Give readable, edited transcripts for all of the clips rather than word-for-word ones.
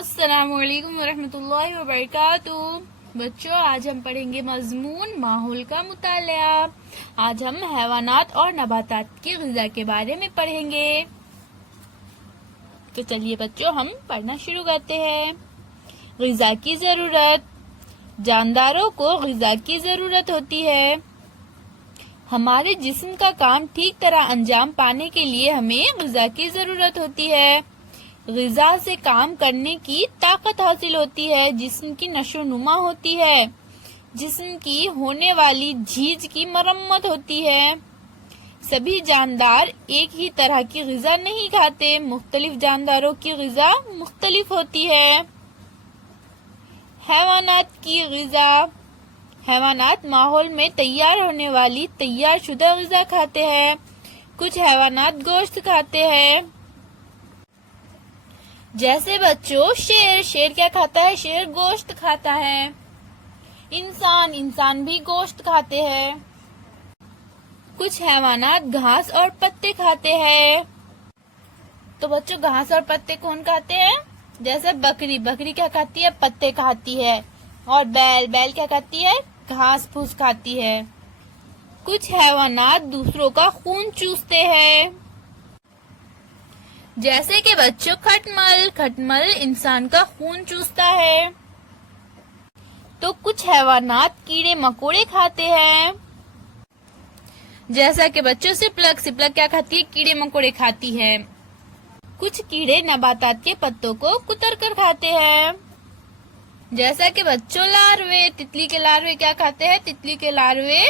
अस्सलामुअलैकुम वरहमतुल्लाहि वबरकातुहू। बच्चों, आज हम पढ़ेंगे मजमून माहौल का मुतालिया। आज हम हैवानात और नबातात की ग़िज़ा के बारे में पढ़ेंगे। तो चलिए बच्चों, हम पढ़ना शुरू करते हैं। ग़िज़ा की ज़रूरत। जानदारों को ग़िज़ा की ज़रूरत होती है। हमारे जिस्म का काम ठीक तरह अंजाम पाने के लिए हमें ग़िज़ा की ज़रूरत होती है। ग़िज़ा से काम करने की ताकत हासिल होती है, जिस्म की नशोनुमा होती है, जिस्म की होने वाली झीज की मरम्मत होती है। सभी जानदार एक ही तरह की ग़िज़ा नहीं खाते, मुख्तलिफ जानदारों की ग़िज़ा मुख्तलिफ होती है। हैवानात की ग़िज़ा। हैवानात माहौल में तैयार होने वाली तैयार शुदा ग़िज़ा खाते हैं। कुछ हैवानात गोश्त खाते हैं, जैसे बच्चों शेर। शेर क्या खाता है? शेर गोश्त खाता है। इंसान भी गोश्त खाते हैं। कुछ हैवानात घास और पत्ते खाते हैं। तो बच्चों, घास और पत्ते कौन खाते हैं? जैसे बकरी। बकरी क्या खाती है? पत्ते खाती है। और बैल क्या खाती है? घास फूस खाती है। कुछ हैवानात दूसरों का खून चूसते हैं, जैसे कि बच्चों खटमल इंसान का खून चूसता है। तो कुछ हैवानात कीड़े मकोड़े खाते हैं, जैसा कि बच्चों सिपलक क्या खाती है? कीड़े मकोड़े खाती है। कुछ कीड़े नबातात के पत्तों को कुतर कर खाते हैं, जैसा कि बच्चों लार्वे। तितली के लार्वे क्या खाते हैं? तितली के लार्वे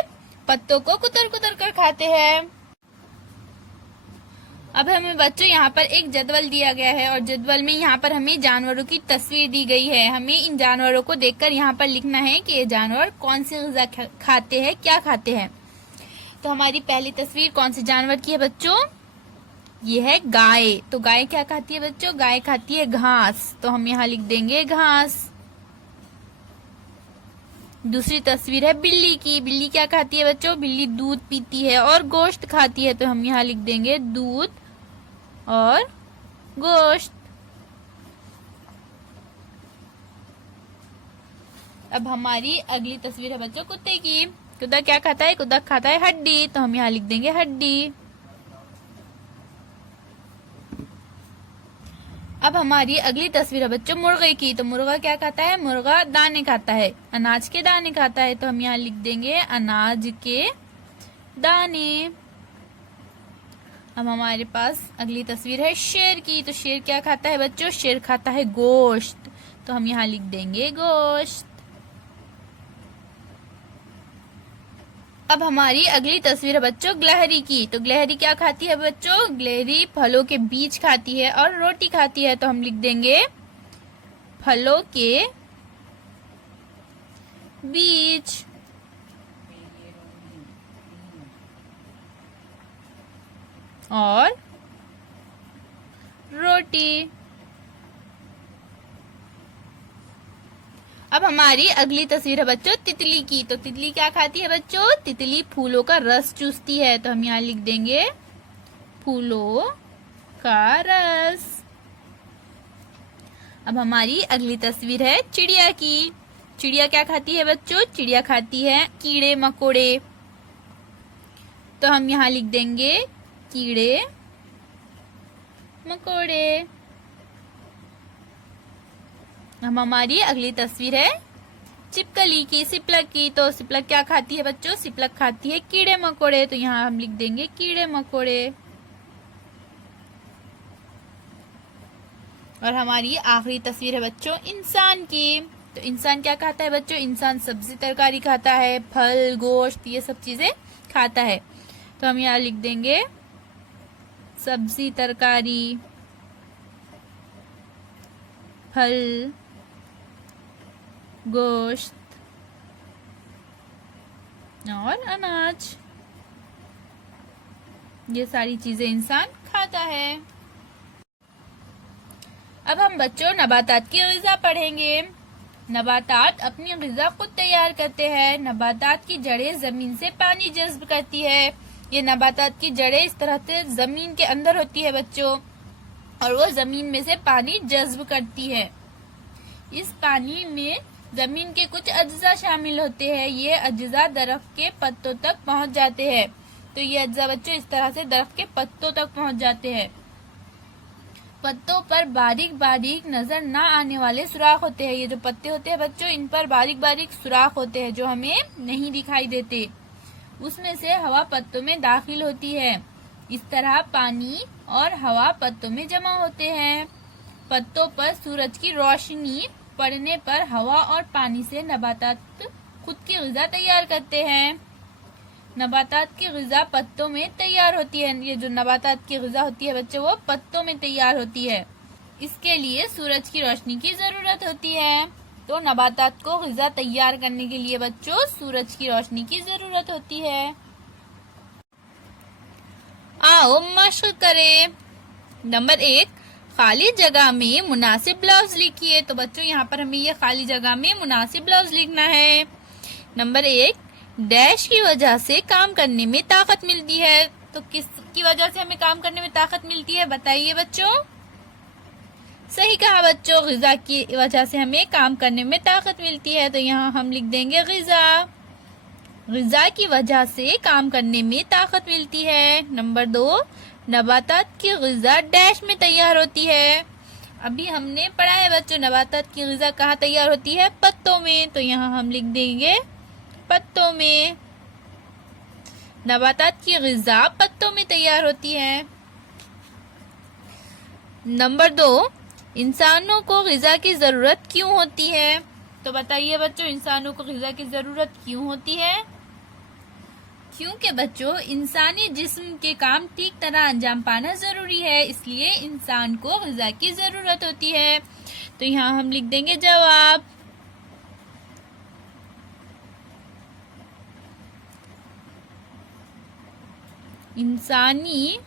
पत्तों को कुतर कर खाते हैं। अब हमें बच्चों यहाँ पर एक जदवल दिया गया है, और जदवल में यहाँ पर हमें जानवरों की तस्वीर दी गई है। हमें इन जानवरों को देखकर यहाँ पर लिखना है कि ये जानवर कौन सी ग़िज़ा खाते हैं, क्या खाते हैं। तो हमारी पहली तस्वीर कौन से जानवर की है बच्चों? ये है गाय। तो गाय क्या खाती है बच्चों? गाय खाती है घास। तो हम यहाँ लिख देंगे घास। दूसरी तस्वीर है बिल्ली की। बिल्ली क्या खाती है बच्चों? बिल्ली दूध पीती है और गोश्त खाती है। तो हम यहाँ लिख देंगे दूध और गोश्त। अब हमारी अगली तस्वीर है बच्चों कुत्ते की। कुत्ता क्या खाता है? कुत्ता खाता है हड्डी। तो हम यहाँ लिख देंगे हड्डी। अब हमारी अगली तस्वीर है बच्चों मुर्गे की। तो मुर्गा क्या खाता है? मुर्गा दाने खाता है, अनाज के दाने खाता है। तो हम यहाँ लिख देंगे अनाज के दाने। अब हमारे पास अगली तस्वीर है शेर की। तो शेर क्या खाता है बच्चों? शेर खाता है गोश्त। तो हम यहाँ लिख देंगे गोश्त। अब हमारी अगली तस्वीर है बच्चों गिलहरी की। तो गिलहरी क्या खाती है बच्चों? गिलहरी फलों के बीज खाती है और रोटी खाती है। तो हम लिख देंगे फलों के बीज। और रोटी। अब हमारी अगली तस्वीर है बच्चों तितली की। तो तितली क्या खाती है बच्चों? तितली फूलों का रस चूसती है। तो हम यहाँ लिख देंगे फूलों का रस। अब हमारी अगली तस्वीर है चिड़िया की। चिड़िया क्या खाती है बच्चों? चिड़िया खाती है कीड़े मकोड़े। तो हम यहाँ लिख देंगे कीड़े मकोड़े। अब हमारी अगली तस्वीर है छिपकली की, सिपलक की। तो सिपलक क्या खाती है बच्चों? सिपलक खाती है कीड़े मकोड़े। तो यहाँ हम लिख देंगे कीड़े मकोड़े। और हमारी आखिरी तस्वीर है बच्चों इंसान की। तो इंसान क्या खाता है बच्चों? इंसान सब्जी तरकारी खाता है, फल गोश्त ये सब चीजें खाता है। तो हम यहाँ लिख देंगे सब्जी तरकारी, फल गोश्त और अनाज, ये सारी चीजें इंसान खाता है। अब हम बच्चों नबातात की ग़िज़ा पढ़ेंगे। नबातात अपनी ग़िज़ा खुद तैयार करते हैं। नबातात की जड़ें जमीन से पानी जज्ब करती है। ये नबातात की जड़ें इस तरह से जमीन के अंदर होती है बच्चों, और वो जमीन में से पानी जज्ब करती है। इस पानी में जमीन के कुछ अज्जा शामिल होते हैं। ये अज्जा दरख्त के पत्तों तक पहुंच जाते हैं। तो ये अज्जा बच्चों इस तरह से दरख्त के पत्तों तक पहुंच जाते हैं। पत्तों पर बारीक बारीक नजर ना आने वाले सुराख होते हैं। ये जो पत्ते होते हैं बच्चों, इन पर बारीक बारीक सुराख होते हैं जो हमें नहीं दिखाई देते। उसमें से हवा पत्तों में दाखिल होती है। इस तरह पानी और हवा पत्तों में जमा होते हैं। पत्तों पर सूरज की रोशनी पड़ने पर हवा और पानी से नबातात खुद की ग़िज़ा तैयार करते हैं। नबातात की ग़िज़ा पत्तों में तैयार होती है। ये जो नबातात की ग़िज़ा होती है बच्चों, वो पत्तों में तैयार होती है। इसके लिए सूरज की रोशनी की जरूरत होती है। तो नबातात को ग़िज़ा तैयार करने के लिए बच्चों सूरज की रोशनी की जरूरत होती है। आओ मशक़ करें। नंबर 1, खाली जगह में मुनासिब लफ्ज़ लिखिए। तो बच्चों यहाँ पर हमें ये खाली जगह में मुनासिब लफ्ज़ लिखना है। नंबर 1, डैश की वजह से काम करने में ताकत मिलती है। तो किसकी वजह से हमें काम करने में ताकत मिलती है, बताइए बच्चों। सही कहा बच्चों, ग़िज़ा की वजह से हमें काम करने में ताकत मिलती है। तो यहाँ हम लिख देंगे ग़िज़ा। ग़िज़ा की वजह से काम करने में ताकत मिलती है। नंबर 2, नबातात की ग़िज़ा डैश में तैयार होती है। अभी हमने पढ़ा है बच्चों, नबातात की ग़िज़ा कहाँ तैयार होती है, पत्तों में। तो यहाँ हम लिख देंगे पत्तों में। नबातात की ग़िज़ा पत्तों में तैयार होती है। नंबर 2, इंसानों को ग़िज़ा की जरूरत क्यों होती है। तो बताइए बच्चों, इंसानों को ग़िज़ा की जरूरत क्यों होती है। क्योंकि बच्चों इंसानी जिस्म के काम ठीक तरह अंजाम पाना जरूरी है, इसलिए इंसान को ग़िज़ा की जरूरत होती है। तो यहाँ हम लिख देंगे जवाब। इंसानी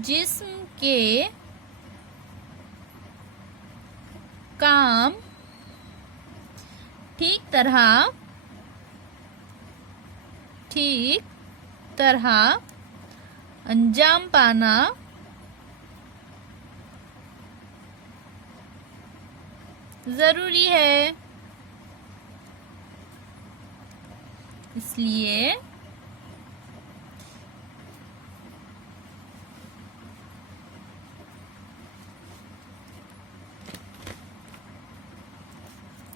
जिस्म के काम ठीक तरह अंजाम पाना जरूरी है, इसलिए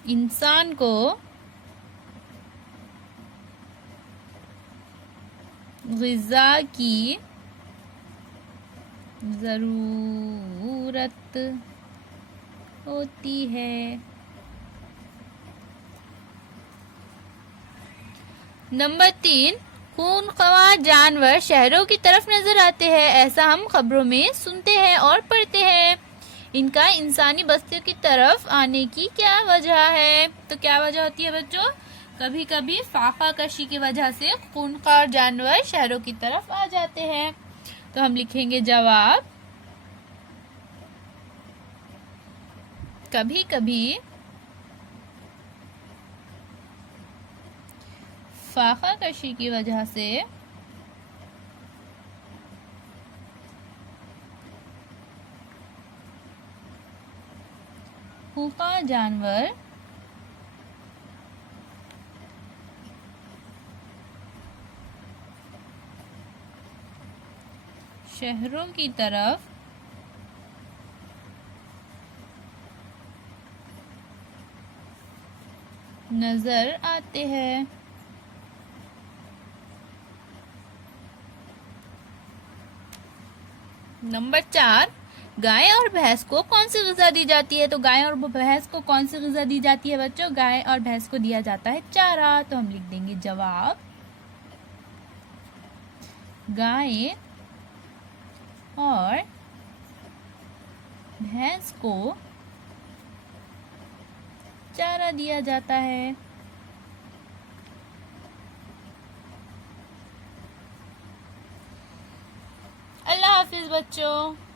इंसान को ग़िज़ा की ज़रूरत होती है। नंबर 3, खूनख्वार जानवर शहरों की तरफ नजर आते हैं। ऐसा हम खबरों में सुनते हैं और पढ़ते हैं। इनका इंसानी बस्तियों की तरफ आने की क्या वजह है। तो क्या वजह होती है बच्चों, कभी कभी फाका कशी की वजह से खूनख्वार जानवर शहरों की तरफ आ जाते हैं। तो हम लिखेंगे जवाब, कभी कभी फाका कशी की वजह से खूंखार जानवर शहरों की तरफ नजर आते हैं। नंबर 4, गाय और भैंस को कौन सी ग़िज़ा दी जाती है। तो गाय और भैंस को कौन सी ग़िज़ा दी जाती है बच्चों, गाय और भैंस को दिया जाता है चारा। तो हम लिख देंगे जवाब, गाय और भैंस को चारा दिया जाता है। अल्लाह हाफिज बच्चों।